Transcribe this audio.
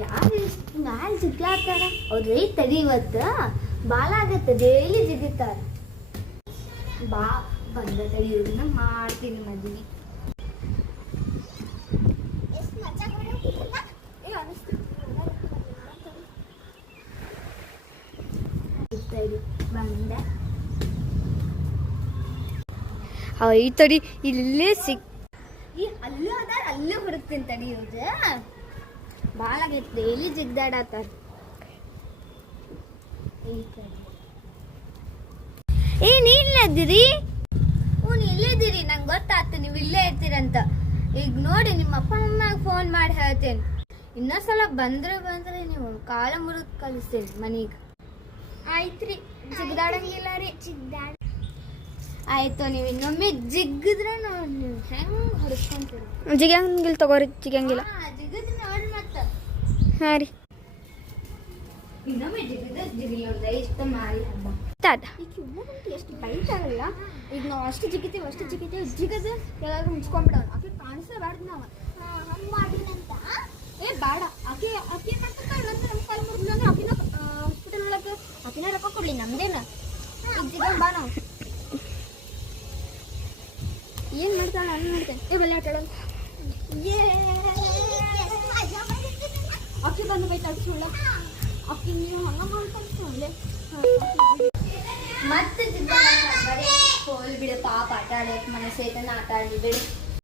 ಯಾರು ಇಷ್ಟು ಮ್ಯಾಲೆ ಜಿಗ್ಗಾಡ್ತಾರ ಅವ್ರ ತಡಿ ಇವತ್ತು ಬಾಲ ಆಗತ್ತೆ ಡೈಲಿ ಜಿಗಿತಾರ ಬಾ ಬಂದ ತಡಿ ಇವ್ರನ್ನ ಮಾಡ್ತೀನಿ ಮದ್ವಿ ಬಂದ ಈ ತಡಿ ಇಲ್ಲೇ ಈ ಅಲ್ಲೂ ಅದಾರ ಅಲ್ಲೂ ಹುಡುಕ್ತೀನಿ ತಡಿ ಇವ್ರ ಭಾಳ ಆಗೈತಿ ಡೈಲಿ ಜಿಗ್ದಾಡತ್ತಾರ ನೀಲ್ಲದಿರಿ ಇಲ್ಲಿದ್ದೀರಿ ನಂಗೆ ಗೊತ್ತಾಗ್ತು ನೀವು ಇಲ್ಲೇ ಇರ್ತೀರಂತ ಈಗ ನೋಡಿ ನಿಮ್ಮ ಅಪ್ಪ ಅಮ್ಮಗೆ ಫೋನ್ ಮಾಡಿ ಹೇಳ್ತೇನೆ ಇನ್ನೊಂದ್ಸಲ ಬಂದ್ರೆ ನೀವು ಕಾಲ ಮುರಿದು ಕಳಿಸ್ತೇನೆ ಮನೀಗ ಆಯ್ತ್ರಿ ಜಿಗ್ದಾಡಂಗಿಲ್ಲ ರೀ ಆಯ್ತು ನೀವು ಇನ್ನೊಮ್ಮೆ ಜಿಗ್ಗಿದ್ರೆ ನೀವು ಹೆಂಗೆ ಹೊರಸ್ಕೊಂತೀರಿ ಜಿಗಂಗಿಲ್ಲ ತಗೋರಿ ಜಿಗಂಗಿಲ್ಲ ಜಿಗಿದ್ರೆ ನೋಡಿ ಮತ್ತೆ ಹಾಂ ರೀ ಇನ್ನೊಮ್ಮೆ ಜಿಗಿಲ್ಲ ಇಷ್ಟ ಮಾಡಿ ಹಬ್ಬ ಎಷ್ಟು ಬೈತಾರಲ್ಲ ಈಗ ನಾವು ಅಷ್ಟು ಜಿಗಿತೀವಿ ಜಿಗದ ಎಲ್ಲರಿಗೂ ಮುಚ್ಕೊಂಡ್ಬಿಡೋಣ ಆಕೆ ಕಾಣಿಸಬಾರ್ದು ನಾವು ಹಂಗೆ ಮಾಡಿನಂತ ಬೇಡ ಆಕೆ ಮಾಡ್ತಾಳೆ ನಂತರ ನಮ್ಮ ಕಾಲು ಮುರಿದ್ಲು ಅಂದ್ರೆ ಆಕಿನ ಹಾಸ್ಪಿಟಲ್ ಒಳಗೆ ಆಕಿನ ರೊಕ್ಕ ಕೊಡ್ಲಿ ನಮ್ದೇನ ಈಗ ಜಿಗಂಗ್ ಬಾ ನಾವು ಏನು ಮಾಡ್ತಾಳೆ ಅನ್ನ ಮಾಡ್ತೇನೆ ಬೆಲೆ ಆಟಾಳ ಆಕೆ ಬಂದು ಬೈತಾಳೆ ಸುಳ್ಳ ಆಕೆ ನೀವು ಹಂಗೆ ಮಾಡ್ಕೊಂಡು ಮತ್ತೆ ಹೋಲ್ ಬಿಡು ಪಾಪ ಆಟ ಆಡೋಕೆ ಮನಸ್ಸೈತನ ಆಟ ಆಡಲಿ ಬಿಡು